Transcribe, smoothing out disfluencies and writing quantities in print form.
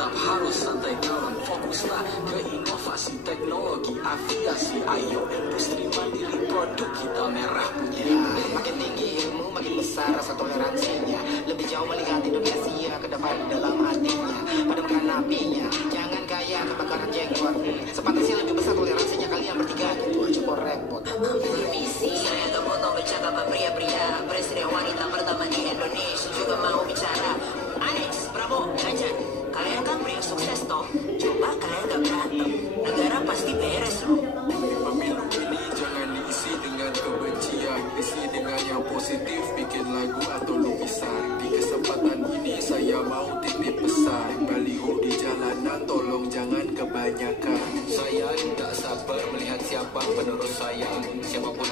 tetap harus santai kawan, fokuslah ke inovasi teknologi aviasi. Ayo industri mandiri, produk kita merah putih. Makin tinggi ilmu, makin besar rasa toleransinya. Lebih jauh melihat Indonesia ke depan dalam hatinya. Padamkan apinya, jangan kayak kebakaran jenggot. Sepantasnya lebih besar toleransinya, kalian bertiga gitu aja kok repot. Permisi, saya Gembong mau bercakap pria-pria. Presiden wanita pertama di Indonesia juga mau bicara. Alex, Bravo, Ganjar, kalian kan pria sukses toh. Coba kalian gak berantem, negara pasti beres loh. Pemilu ini jangan diisi dengan kebencian, isi dengan yang positif, bikin lagu atau lukisan. Di kesempatan ini saya mau titip pesan, baliho di jalanan tolong jangan kebanyakan. Saya tidak sabar melihat siapa penerus saya, siapapun